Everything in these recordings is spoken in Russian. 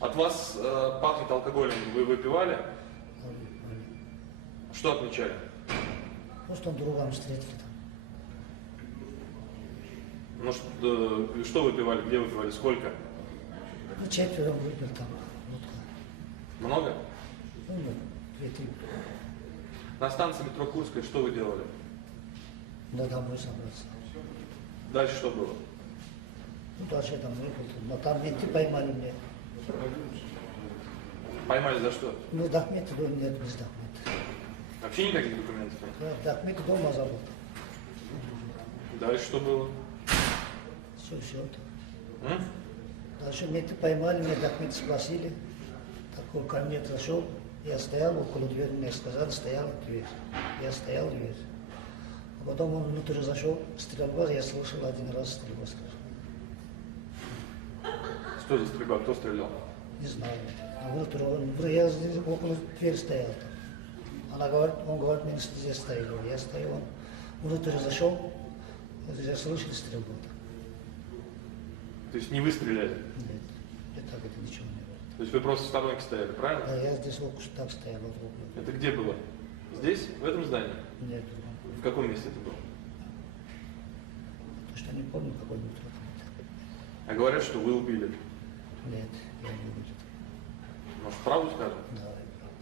От вас пахнет алкоголем. Вы выпивали? Что отмечали? Просто другом встретили там. Ну, что выпивали? Где выпивали? Сколько? Ну, четвером выпил там водку. Много? Ну, 2-3. На станции метро Курская что вы делали? Да, домой собраться. Дальше что было? Ну, дальше я там выпил, но там менты поймали меня. Поймали за что? Ну, документы дома нет, без документов. Вообще никаких документов нет? Да, документы дома забыл. Дальше что было? Все. Дальше менты поймали, меня документы спросили. Такой кабинет зашел, я стоял около двери, мне сказали, стоял дверь. Я стоял дверь. А потом он внутрь зашел, стрельба, я слышал один раз стрельбу, скажем. Что за стрельба? Кто стрелял? Не знаю. А внутрь, я здесь около двери стоял там. Он говорит, мы здесь стояли. Я стою, он внутрь зашел, я слышал стрельбу. То есть не вы стреляли? Нет, я так это ничего не говорю. То есть вы просто в сторонке стояли, правильно? Да, я здесь около так стоял. Вот, Это где было? Здесь? В этом здании? Нет, В каком месте это было? потому что я не помню, какой метро там. А говорят, что вы убили. Нет, я не увидел. Может, правду скажем? Да, я правда.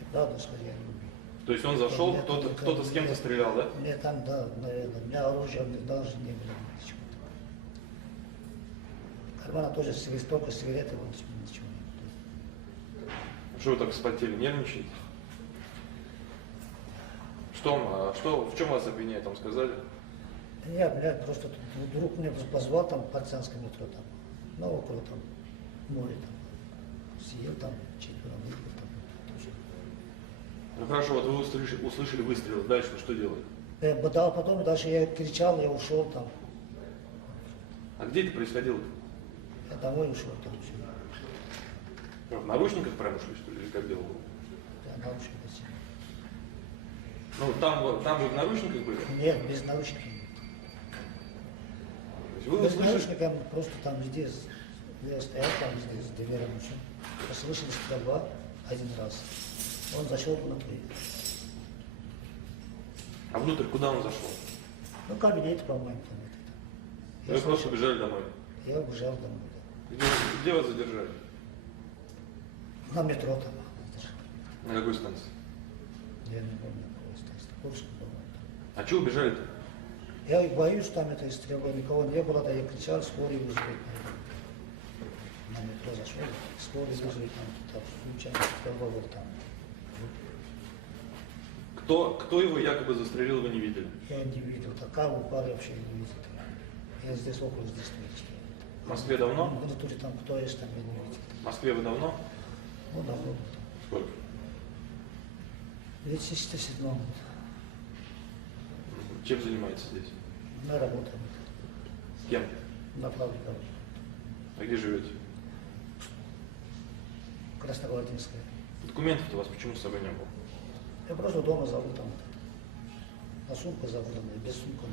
И правда, что я не убил. То есть он зашел, Нет, кто-то с кем-то стрелял, да? Мне там, да, наверное, у меня оружия даже не было ничего. Кармана тоже только сигареты, вот ничего не было. Что вы так вспотели? Нервничаете? В чем вас обвиняют, там сказали? Я, блядь, просто тут друг мне позвал там в Пацанское метро там, ну, около там, море там, сидел там, четверо выпил там, тоже. Ну хорошо, вот вы услышали выстрел, дальше вы что делали? Да, потом дальше я кричал, я ушел там, А где это происходило? я домой ушел там, все. В наручниках прямо ушли, что ли, или как дело было? Я наушники носил. Ну, там вы в наручниках были? Нет, без наушников. То есть вы Без услышали... наушников просто там здесь, я стоял там здесь, дверям учил. Послышал стрельба один раз. Он зашел внутрь. А внутрь куда он зашел? Ну, кабинет, по-моему, там это. Вы просто убежали домой? Я убежал домой, да. Где вас задержали? На метро там. На какой станции? Я не помню, какой станции. Курск, по-моему. А чего убежали-то? Я боюсь, там этой стрельбы никого не было, да я кричал, скорее вызвали. На метро зашел, скорее вызвали, там случайно стрельба был там. Кто его якобы застрелил, вы не видели? Я не видел, такого упали вообще не видел. Я здесь около здесь стоит. В Москве давно? В натуре там кто есть, там я не видел. В Москве вы давно? Ну, давно был там. Сколько? В 2007 году. Чем занимаетесь здесь? Мы работаем. С кем? На фабрике. А где живете? Красногвардейская. Документов-то у вас почему с собой не было? Я просто дома забыл там. На сумку забыл, без сумку.